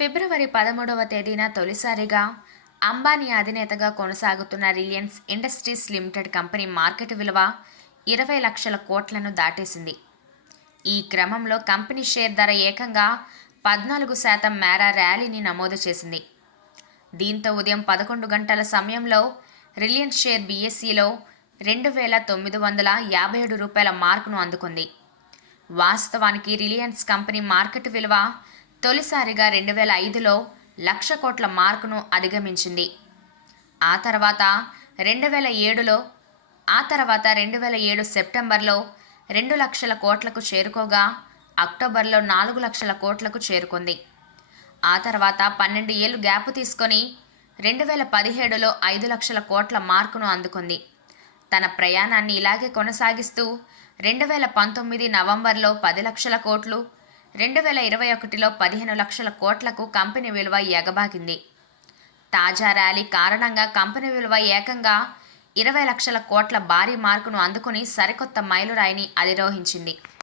ఫిబ్రవరి 13వ తేదీన తొలిసారిగా అంబానీ అధినేతగా కొనసాగుతున్న Reliance industries limited company market విలువ 20 లక్షల కోట్లను దాటేసింది. ఈ క్రమంలో కంపెనీ షేర్ ధర ఏకంగా 14% మేర ర్యాలీని నమోదు చేసింది. దీంతో ఉదయం 11 గంటల సమయంలో రిలయన్స్ షేర్ బీఎస్ఈలో రూ. 2957 మార్కును అందుకుంది. వాస్తవానికి రిలయన్స్ కంపెనీ మార్కెట్ విలువ తొలిసారిగా 2005లో 1,00,000 కోట్ల మార్కును అధిగమించింది. ఆ తర్వాత 2007 సెప్టెంబర్లో 2,00,000 కోట్లకు చేరుకోగా అక్టోబర్లో 4,00,000 కోట్లకు చేరుకుంది. ఆ తర్వాత 12 ఏళ్లు గ్యాప్ తీసుకొని 2017లో 5,00,000 కోట్ల మార్కును అందుకుంది. తన ప్రయాణాన్ని ఇలాగే కొనసాగిస్తూ 2019 నవంబర్లో 10 లక్షల కోట్లు, 2021లో 15 లక్షల కోట్లకు కంపెనీ విలువ ఎగబాకింది. తాజా ర్యాలీ కారణంగా కంపెనీ విలువ ఏకంగా 20 లక్షల కోట్ల భారీ మార్కును అందుకుని సరికొత్త మైలురాయిని అధిరోహించింది.